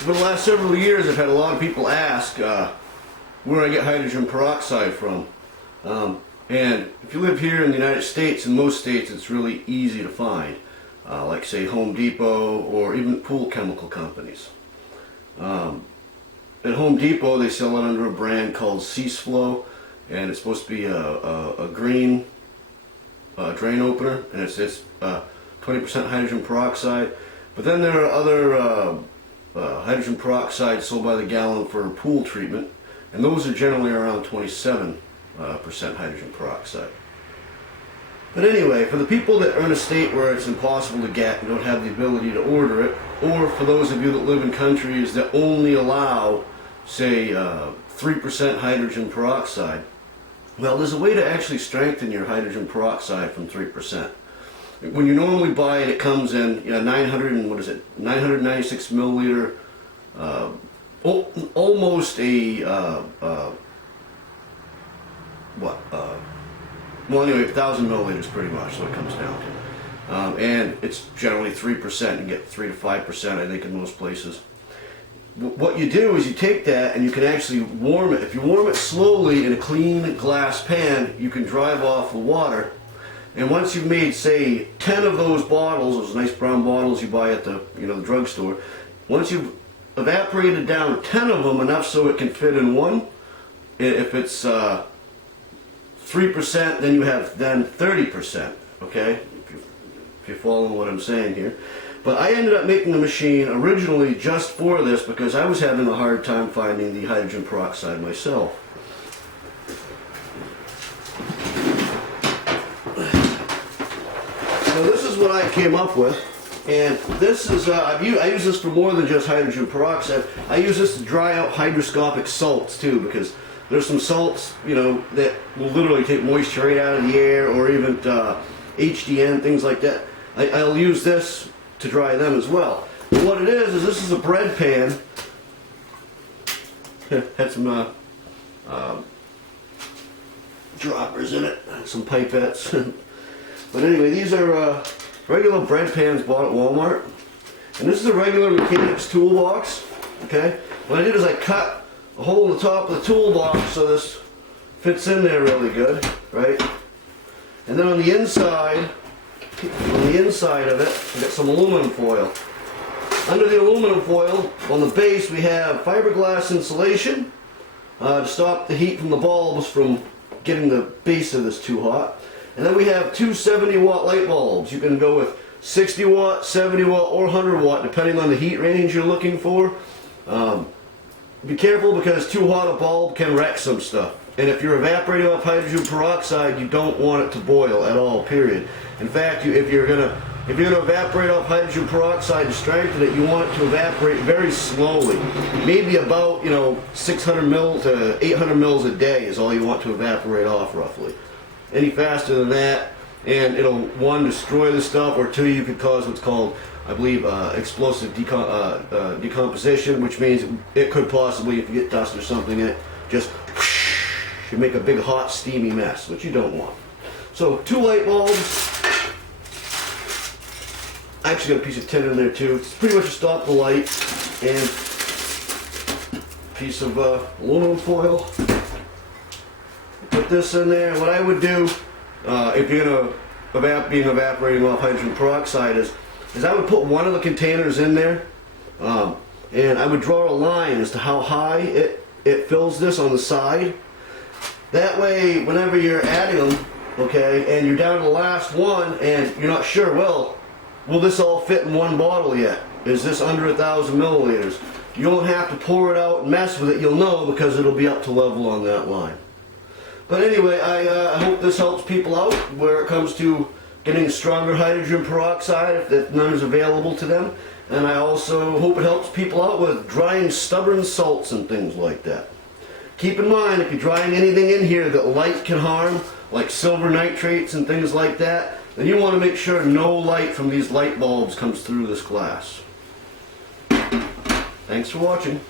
For the last several years, I've had a lot of people ask where I get hydrogen peroxide from. And if you live here in the United States, in most states it's really easy to find, like say Home Depot or even pool chemical companies. At Home Depot they sell it under a brand called Cease Flow, and it's supposed to be a green drain opener, and it's 20% hydrogen peroxide. But then there are other hydrogen peroxide sold by the gallon for pool treatment, and those are generally around 27% hydrogen peroxide. But anyway, for the people that are in a state where it's impossible to get and don't have the ability to order it, or for those of you that live in countries that only allow, say, 3% hydrogen peroxide, well, there's a way to actually strengthen your hydrogen peroxide from 3%. When you normally buy it, it comes in 996 milliliter, almost a well, anyway, 1,000 milliliters pretty much, so it comes down to. And it's generally 3%. You get 3 to 5%, I think, in most places. What you do is you take that and you can actually warm it. If you warm it slowly in a clean glass pan, you can drive off the water. And once you've made, say, 10 of those bottles, those nice brown bottles you buy at the the drugstore, once you've evaporated down 10 of them enough so it can fit in one, if it's 3%, then you have 30%, okay? If you're following what I'm saying here. But I ended up making the machine originally just for this because I was having a hard time finding the hydrogen peroxide myself. So this is what I came up with, and this is, I use this for more than just hydrogen peroxide. I use this to dry out hygroscopic salts too, because there's some salts, that will literally take moisture right out of the air, or even HDN, things like that. I'll use this to dry them as well. But what it is this is a bread pan. Had some droppers in it, some pipettes. But anyway, these are regular bread pans bought at Walmart. And this is a regular mechanic's toolbox. Okay? What I did is I cut a hole in the top of the toolbox so this fits in there really good, right? And then on the inside of it, we got some aluminum foil. Under the aluminum foil, on the base, we have fiberglass insulation to stop the heat from the bulbs from getting the base of this too hot. And then we have two 70-watt light bulbs. You can go with 60 watt, 70 watt, or 100 watt, depending on the heat range you're looking for. Be careful because too hot a bulb can wreck some stuff. And if you're evaporating off hydrogen peroxide, you don't want it to boil at all, period. In fact, if you're gonna evaporate off hydrogen peroxide to strengthen it, you want it to evaporate very slowly. Maybe about 600 mils to 800 mils a day is all you want to evaporate off roughly. Any faster than that, and it'll, one, destroy the stuff, or two, you could cause what's called, I believe, explosive decomposition, which means it could possibly, if you get dust or something in it, just you make a big hot steamy mess, which you don't want. So 2 light bulbs. I actually got a piece of tin in there too. It's pretty much to stop the light, and a piece of aluminum foil. Put this in there. What I would do if you're gonna be evaporating off hydrogen peroxide is I would put one of the containers in there, and I would draw a line as to how high it fills this on the side. That way, whenever you're adding them, okay, and you're down to the last one, and you're not sure, well, will this all fit in one bottle yet? Is this under 1,000 milliliters? You don't have to pour it out and mess with it. You'll know because it'll be up to level on that line. But anyway, I hope this helps people out where it comes to getting stronger hydrogen peroxide if none is available to them. And I also hope it helps people out with drying stubborn salts and things like that. Keep in mind, if you're drying anything in here that light can harm, like silver nitrates and things like that, then you want to make sure no light from these light bulbs comes through this glass. Thanks for watching.